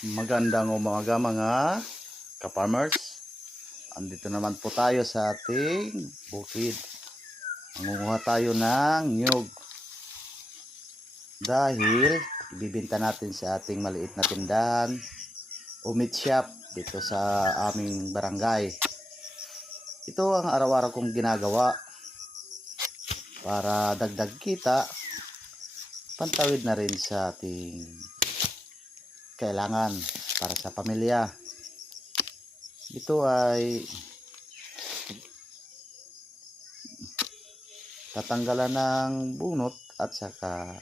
Magandang umaga mga ka-farmers. Andito naman po tayo sa ating bukid. Mangunguha tayo ng nyug. Dahil ibibenta natin sa ating maliit na tindahan o meat shop dito sa aming barangay. Ito ang araw-araw kong ginagawa para dagdag kita pantawid na rin sa ating kailangan para sa pamilya. Ito ay tatanggalan ng bunot at saka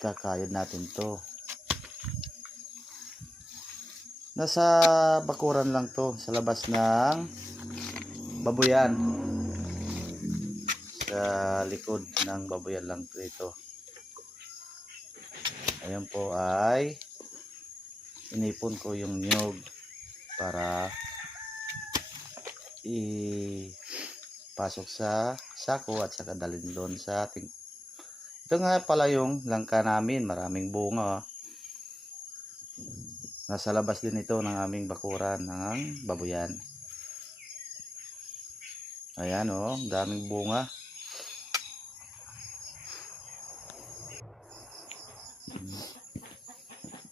kakayod natin to. Nasa bakuran lang to sa labas ng babuyan sa likod ng baboyan lang po ito. Ayan po ay inipon ko yung nyug para ipasok sa sako at saka dalhin doon sa ating ito nga pala yung langka namin maraming bunga. Nasa labas din ito ng aming bakuran ng babuyan ayan oh daming bunga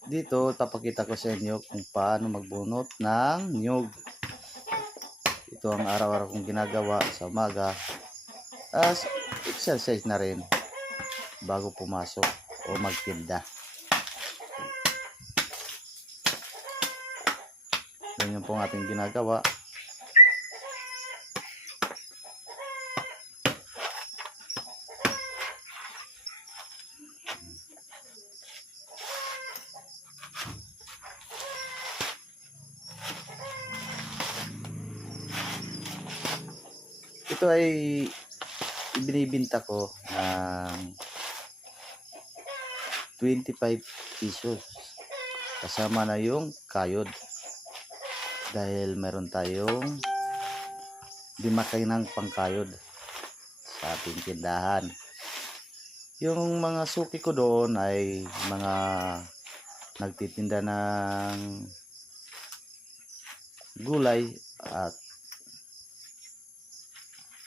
dito tapakita ko sa inyo kung paano magbunot ng nyug. Ito ang araw-araw kong ginagawa sa umaga. As exercise na rin bago pumasok o magtinda. Ganyan po ang ating ginagawa ito ay ibinibinta ko ng 25 pesos. Kasama na yung kayod. Dahil meron tayong dimakay ng pangkayod sa ating tindahan. Yung mga suki ko doon ay mga nagtitinda ng gulay at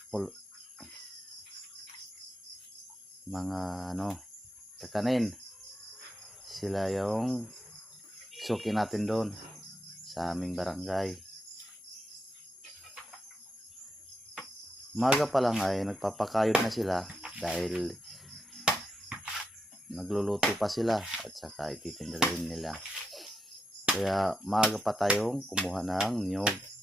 pul- mga ano kakanin. Sila yung suki natin doon sa aming barangay. Maga pa lang ay nagpapakayod na sila dahil nagluluto pa sila at saka ititinda nila. Kaya maaga pa tayong kumuha ng niyog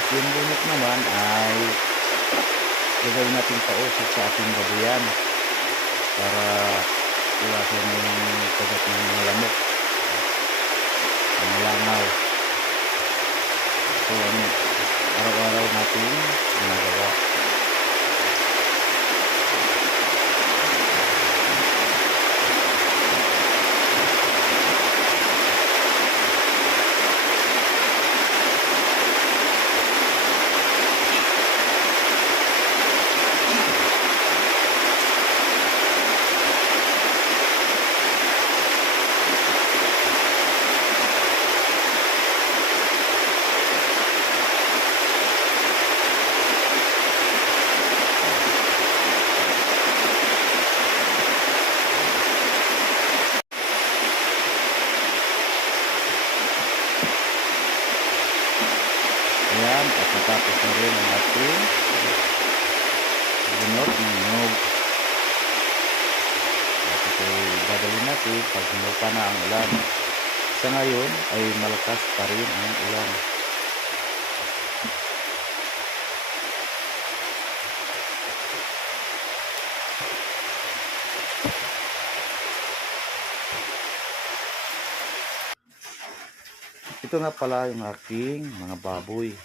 At yung bunot naman ay gagawin natin pausok sa ating babuyan para iwasan yung kagat ng mga lamok. Ang langaw. So, araw-araw natin ginagawa. Ayan, at natapos na rin ang ating bunot ng nyog. At ito dadalhin natin pag humupa na ang ulan. Sa ngayon ay malakas pa rin ang ulan. Ito nga pala yung aking mga baboy.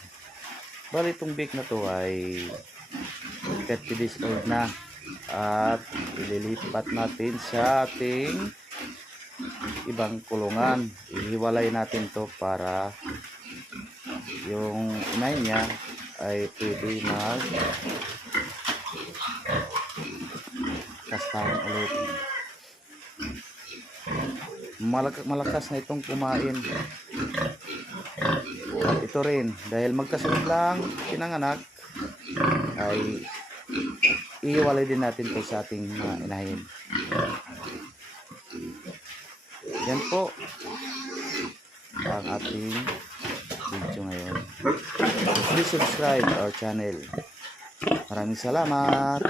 Bali itong bake na to ay 30 days old na. At ililipat natin sa ating ibang kulungan. Ihiwalay natin to para yung inay niya ay pwede mag kastahan ulit. Malak- malakas na itong kumain. Ito rin, dahil magkasunod lang pinanganak, ay iiwalay din natin to sa ating mga inahin. Yan po ang ating video ngayon. Please subscribe our channel. Maraming salamat.